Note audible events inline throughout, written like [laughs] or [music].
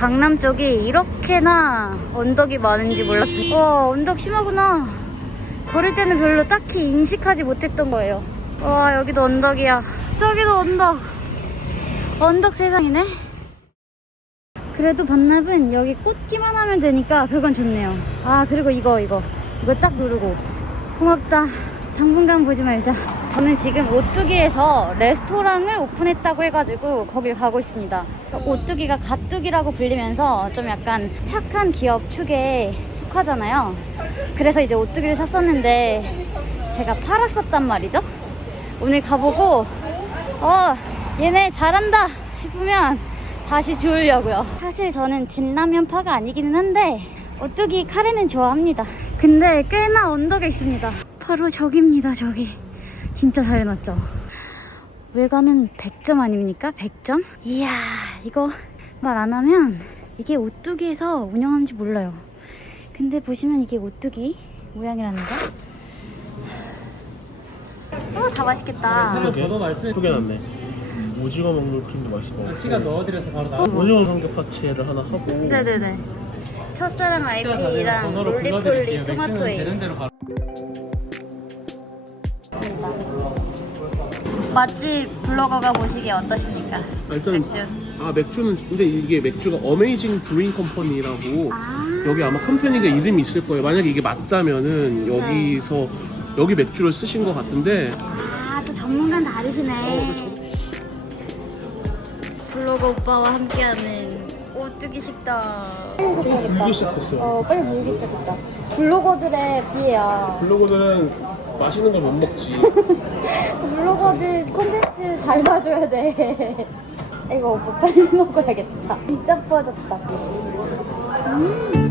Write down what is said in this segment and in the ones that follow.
강남 쪽이 이렇게나 언덕이 많은지 몰랐어요. 와, 언덕 심하구나. 걸을 때는 별로 딱히 인식하지 못했던 거예요. 와, 여기도 언덕이야. 저기도 언덕. 언덕 세상이네. 그래도 반납은 여기 꽂기만 하면 되니까 그건 좋네요. 아, 그리고 이거, 이거. 이거 딱 누르고. 고맙다. 당분간 보지 말자. 저는 지금 오뚜기에서 레스토랑을 오픈했다고 해가지고 거길 가고 있습니다. 오뚜기가 가뚜기라고 불리면서 좀 약간 착한 기업 축에 속하잖아요. 그래서 이제 오뚜기를 샀었는데 제가 팔았었단 말이죠. 오늘 가보고 어 얘네 잘한다 싶으면 다시 주우려고요. 사실 저는 진라면 파가 아니기는 한데 오뚜기 카레는 좋아합니다. 근데 꽤나 언덕에 있습니다. 바로 저기입니다, 저기. 진짜 잘 해놨죠? 외관은 100점 아닙니까? 100점? 이야, 이거 말 안 하면 이게 오뚜기에서 운영하는지 몰라요. 근데 보시면 이게 오뚜기 모양이라는 거. 어, 다 맛있겠다. 새로 더 맛있어. 크게 났네. 오징어 먹는 핀도 맛있어. 시간 넣어드려서 바로 나와. 오징어 삼겹 파채를 하나 하고. 네네네. 첫사랑 아이피랑 번호로 롤리폴리 토마토에 바로. 맛집 블로거가 보시기에 어떠십니까? 일단 맥주. 아 맥주는 근데 이게 맥주가 어메이징 브루잉 컴퍼니라고 아. 여기 아마 컴퍼니가 이름이 있을 거예요. 만약에 이게 맞다면은 여기서 여기 맥주를 쓰신 것 같은데 아, 또 전문가는 다르시네. 블로거 오빠와 함께하는 오뚜기 식당. 불기 시작했어. 어, 빨리 물기 시작했다. 블로거들의 비애야. 블로거는 맛있는 걸 못 먹지. [laughs] 블로거들 콘텐츠 잘 봐줘야 돼. 이거 오빠 빨리 먹어야겠다. 진짜 빠졌다. 음.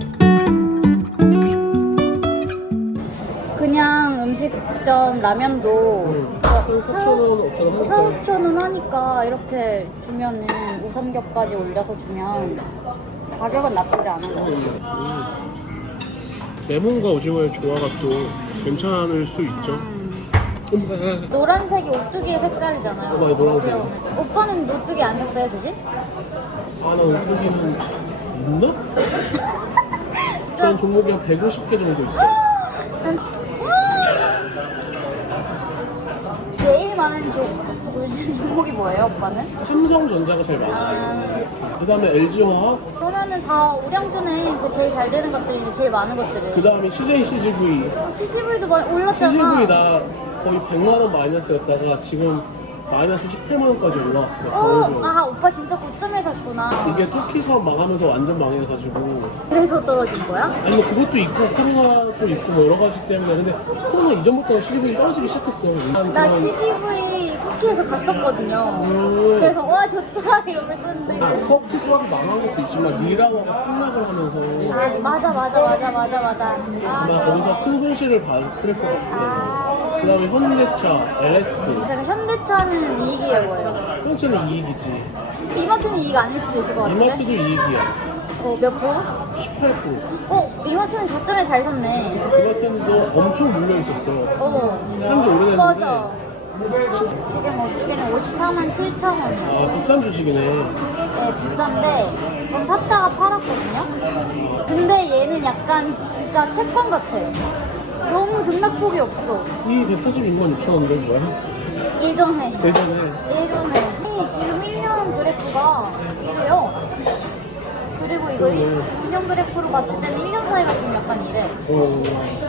그냥 음식점 라면도 4,000원, 5,000원 4, 하니까 5천 원 하니까 이렇게 주면은 우삼겹까지 올려서 주면 가격은 나쁘지 않은 거 같아요. 레몬과 오징어의 조화가 또 괜찮을 수 있죠. 음, 노란색이 오뚜기의 색깔이잖아요. 어, 맞아, 노란색. 오빠는 오뚜기 안 샀어요, 주식? 아, 나 오뚜기는 있나? 그런 종목이 한 150개 정도 있어. 한- 제일 많은 조, 조, 종목이 뭐예요, 오빠는? 삼성전자가 제일 많아요. 그 다음에 LG화학, 그러면은 다 우량주네. 그 제일 잘 되는 것들이 제일 많은 것들을. 그 다음에 CJ, CGV. CGV도 많이 올랐잖아. CGV 나 거의 100만원 마이너스였다가 지금 마이너스 18만원까지 올라왔어. 어, 아, 오빠 진짜 고점에 샀구나. 이게 터키 사업 망하면서 완전 망해가지고 그래서 떨어진 거야? 아니 뭐 그것도 있고 코로나도 있고 뭐 여러 가지 때문에 근데 코로나 이전부터 CGV 떨어지기 시작했어. 나 CGV 쿠키에서 갔었거든요. 음, 그래서 와 좋다 이러고 있었는데. 아, 터키 사업이 망한 것도 있지만 리라워가 폭락을 하면서 아 맞아 맞아 맞아 맞아 맞아. 아, 아마 거기서 큰 손실을 봤을 것 같아. 아, 그 다음에 현대차, LS, 제가 현대차는 이익이에요 뭐예요? 현대차는 이익이지. 이마트는 이익 아닐 수도 있을 것 같은데. 이마트도 이익이야. 어, 몇 프로? 18%. 어, 이마트는 저점에 잘 샀네. 이마트도 엄청 물려있었어. 어. 산지 오래됐는데. 맞아. 지금 어떻게는 54만 7천 원이요. 아, 비싼 주식이네. 네, 비싼데 전 샀다가 팔았거든요. 근데 얘는 약간 진짜 채권 같아요. 너무 등락폭이 없어. 이 140인건 6천 원인데 뭐야? 예전에. 예전에. 예전에. 이 지금 1년 그래프가 이래요. 그리고 이거 2년 그래프로 봤을 때는 1년 사이가 좀 약간 이래. 어, 그래서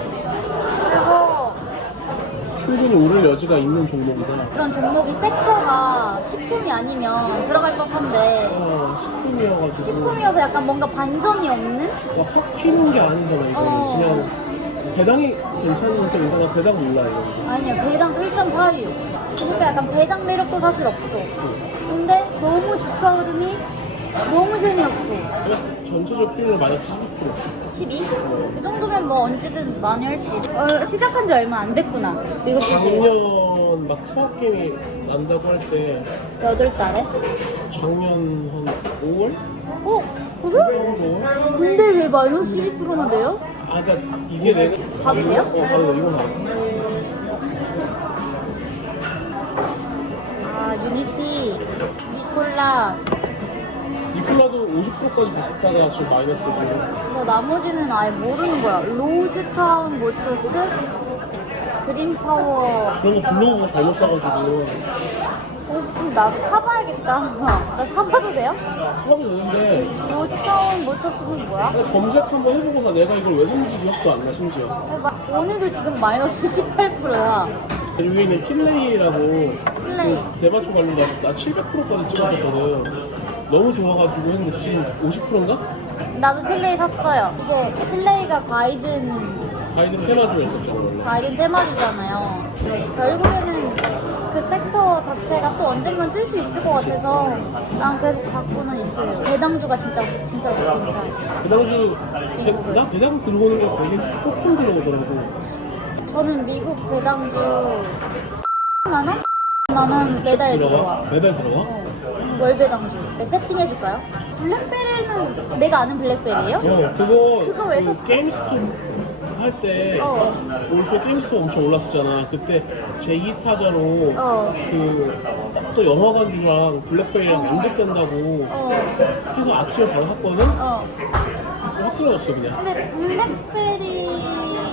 충분히 오를 여지가 있는 종목이다. 그런 종목이 섹터가 식품이 아니면 들어갈 법한데 아, 식품이어가지고. 식품이어서 약간 뭔가 반전이 없는? 막확 튀는 게 아니잖아, 이거. 어. 그냥 배당이 괜찮은 게 이거 배당 몰라, 이거. 아니야 배당 1.4위 그러니까 약간 배당 매력도 사실 없어 근데 너무 주가 흐름이 너무 재미없어 전체적 수익률 마이너스 12%. 12? 그 정도면 뭐 언제든 많이 할 수 있어 어, 시작한 지 얼마 안 됐구나 이거 보시 작년 막 사업 게임이 난다고 할 때 여덟 달에 작년 한 5월? 어? 그래? 5월? 근데 왜 마이너스 12%나 돼요? 아, 그니까 이게 내가. 봐도 돼요? 어, 봐도 이거 봐. 아 유니티 니콜라 이 콜라도 50%까지 됐었다가 지금 마이너스고 근데 나머지는 아예 모르는 거야. 로즈타운 모터스, 그린파워. 그런 거 블로그 잘못 써가지고 어, 그럼 나 사봐야겠다. 나 사봐도 돼요? 하면 되는데 로즈타운 모터스는 뭐야? 그냥 검색 한번 해보고서 내가 이걸 왜 샀는지 기억도 안 나 심지어 해봐. 오늘도 지금 마이너스 18%야. 위에 있는 킬레이라고 플레이. 대마초 관련도 나 700%까지 찍었거든 너무 좋아가지고 했는데 지금 50%인가? 나도 틸레이 샀어요. 이게 틸레이가 과이든 가이드 테마주였었죠 과이든 테마주잖아요. 결국에는 그 섹터 자체가 또 언젠간 뜰 수 있을 것 같아서 난 계속 갖고는 있어요. 배당주가 진짜 진짜 진짜. 배당주? 배, 나 배당 들어오는 게 거의 조금 들어오더라고 저는 미국 배당주 만 원? 만 원 매달 들어와. 매달 들어가? 어, 월 배당주. 네, 세팅해줄까요? 블랙베리는 내가 아는 블랙베리예요? 어 그거 그거 왜그 샀어? 게임스톱 할때 어. 올 초에 게임스톱 엄청 올랐었잖아 그때 제2타자로 어. 그또 영화관주랑 블랙베리랑 연결된다고 어. 해서 아침에 바로 샀거든? 어. 확 끊어졌어 그냥 근데 블랙베리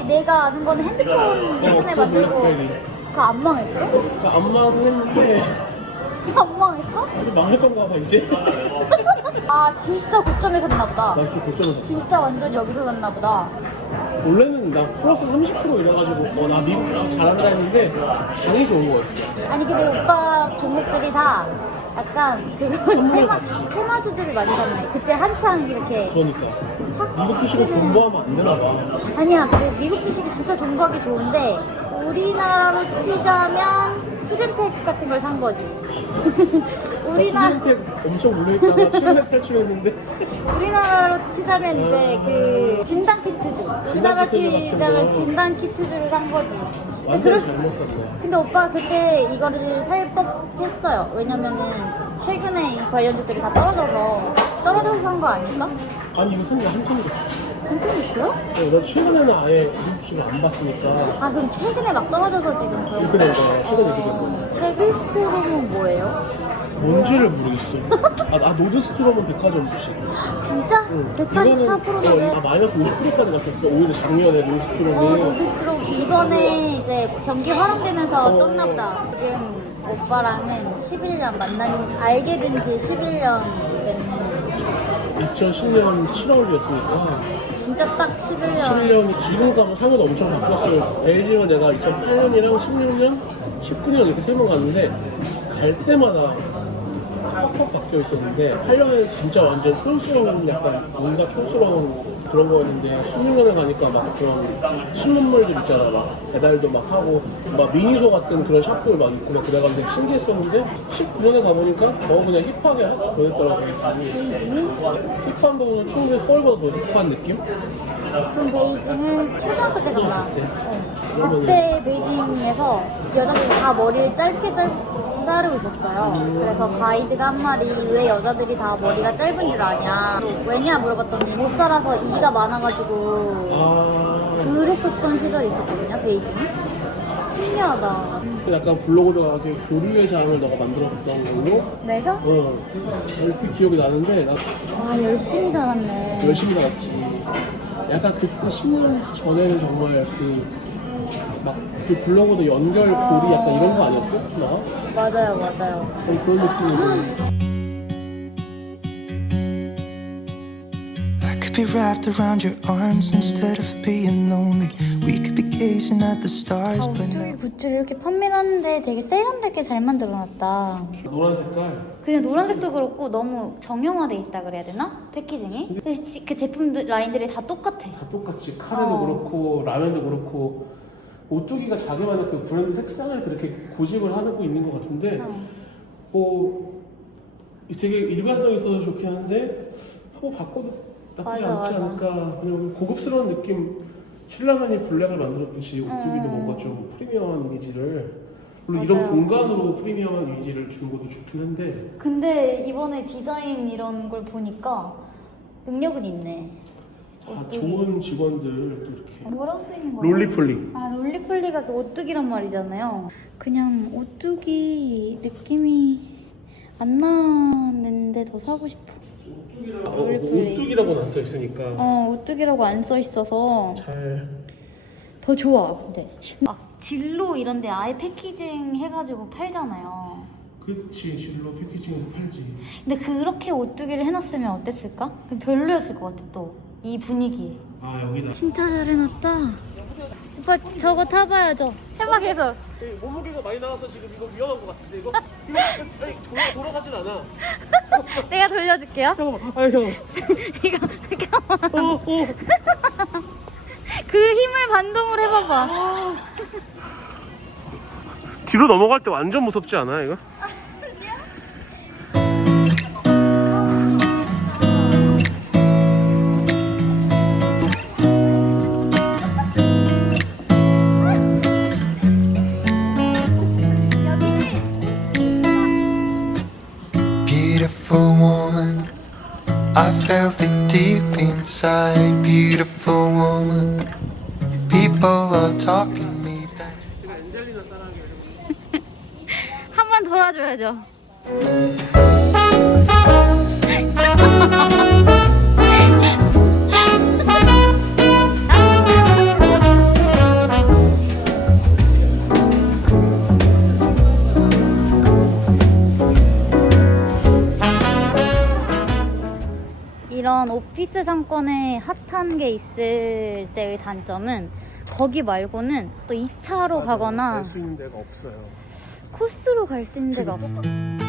내가 아는 거는 핸드폰 예전에 어, 그 만들고 블랙베리. 그거 안 망했어? 그러니까 안 망하긴 했는데 그거 안 망했어? 이제 망할 건가 봐 이제 [laughs] 아 진짜 고점에서 보다. 나 진짜 고점에서 진짜 완전 여기서 샀나 보다. 원래는 나 플러스 30% 이래가지고 어나 미국 주식 잘한다 했는데 장이 좋은 거였어 아니 근데 오빠 종목들이 다 약간 그거 테마 테마주들을 많이 샀네. 그때 한창 이렇게 그러니까 미국 주식을 공부하면 안 되나 봐 아니야 그래 미국 주식이 진짜 정보하기 좋은데 우리나라로 치자면 수젠텍 같은 걸 산 거지. 우리나라 수준택 엄청 몰려있다가 최근에 탈출했는데 우리나라로 치자면 이제 그 진단 키트주. 우리나라 키트주 같은 치자면 거. 진단 키트주를 산 거지. 근데 완전 그럴 수 잘못 샀어 근데 오빠 그때 이거를 살 법 했어요. 왜냐면은 최근에 이 관련주들이 다 떨어져서 떨어져서 산 거 아닐까? 아니 이거 산지 한참 됐어 괜찮 있어요? 어, 나 최근에는 아예 주식을 안 봤으니까 아 그럼 최근에 막 떨어져서 지금 이렇게 그런 된 거야 최근에 이렇게 된 거야 최기스토롬은 뭐예요? 뭔지를 모르겠어 아, 나 노드스트롬은 백화점 주식 진짜? 응. 144%나 이거는, 어, 아, 마이너스 50%까지 갔었어 오히려 작년에 어, 노드스트롬이 노드스트롬 이번에 이제 경기 활용되면서 어. 떴나 보다. 지금 오빠랑은 11년 만난 알게 된 지 11년 됐는 2010년 7월이었으니까 진짜 딱 11년. 11년이 지금 가면 상해도 엄청 바뀌었어요. 베이징은 내가 2008년이랑 16년, 19년 이렇게 세 번 갔는데 갈 때마다 팍팍 바뀌어 있었는데 8년에 진짜 완전 촌스러운 약간 뭔가 촌스러운 그런 거였는데 16년에 가니까 막 그런 신문물들 있잖아 막 배달도 막 하고 막 미니소 같은 그런 샵들 막 있고 막 그래가지고 신기했었는데 19년에 가보니까 더 그냥 힙하게 보였더라고요 힙한 부분은 충분히 서울보다 더 힙한 느낌? 전 베이징은 초등학교 때? 그때? 어. 그때 베이징에서 여자들이 다 머리를 짧게 짧, 자르고 있었어요. 그래서 가이드가 한 말이 왜 여자들이 다 머리가 짧은 줄 아냐? 왜냐 물어봤더니 못 살아서 이가 많아가지고 아, 그랬었던 시절이 있었거든요, 베이징이. 신기하다. 그 약간 블로그다가 이렇게 교류의 장을 너가 만들었던 걸로 내가? 어, 그 기억이 나는데 나 와, 열심히 살았네. 열심히 나갔지. 약간 그때 10년 전에는 정말 그, 막, 그 블로그도 연결 고리 약간 이런 거 아니었어? 너가? 맞아요, 맞아요. 그런, 그런 느낌으로. I could be wrapped around your arms instead of being lonely. We could be gazing at the stars, 아, but now. 굿즈를 이렇게 판매를 하는데 되게 세련되게 잘 만들어놨다. 노란 색깔. 그냥 노란색도 그렇고 너무 정형화돼 있다 그래야 되나? 패키징이? 근데 지- 그 제품 라인들이 다 똑같아. 다 똑같이 카레도 어. 그렇고 라면도 그렇고 오뚜기가 자기만의 그 브랜드 색상을 그렇게 고집을 하고 있는 것 같은데 어. 뭐 되게 일관성 있어서 좋긴 한데 한번 바꿔도 나쁘지 맞아, 않지 맞아. 않을까 그냥 고급스러운 느낌 신라면이 블랙을 만들었듯이 오뚜기도 음. 뭔가 좀 프리미엄한 이미지를 물론 이런 맞아요. 공간으로 프리미엄한 이미지를 주는 것도 좋긴 한데 근데 이번에 디자인 이런 걸 보니까 능력은 있네. 다 오뚜기. 좋은 직원들 또 이렇게 뭐라고 쓰이는 거야? 롤리폴리 아 롤리폴리가 그 오뚜기란 말이잖아요. 그냥 오뚜기 느낌이 안 나는데 더 사고 싶어. 어, 오뚜기라고는 안 써 있으니까 어, 오뚜기라고 안 써 있어서 잘 더 좋아, 근데. 아, 진로 이런 데 아예 패키징 해가지고 팔잖아요. 그치 진로 패키징에서 팔지 근데 그렇게 오뚜기를 해놨으면 어땠을까? 별로였을 것 같아, 또. 이 분위기에. 아 여기다 진짜 잘 해놨다. 오빠 저거 타봐야죠. 해봐 계속. 몸무게가 많이 나와서 지금 이거 위험한 것 같은데 이거 이거 [laughs] 아니 돌아, 돌아가진 않아 [laughs] 내가 돌려줄게요. 잠깐만 아니 잠깐만 [laughs] 이거 잠깐만. 어, 어. 그 힘을 반동을 해봐봐. 뒤로 넘어갈 때 완전 무섭지 않아 이거? Are talking me down. 한 번 돌아줘야죠. 이런 오피스 상권에 핫한 게 있을 때의 단점은 거기 말고는 또 2차로 가거나 갈 수 있는 데가 없어요 코스로 갈 수 있는 데가 없어.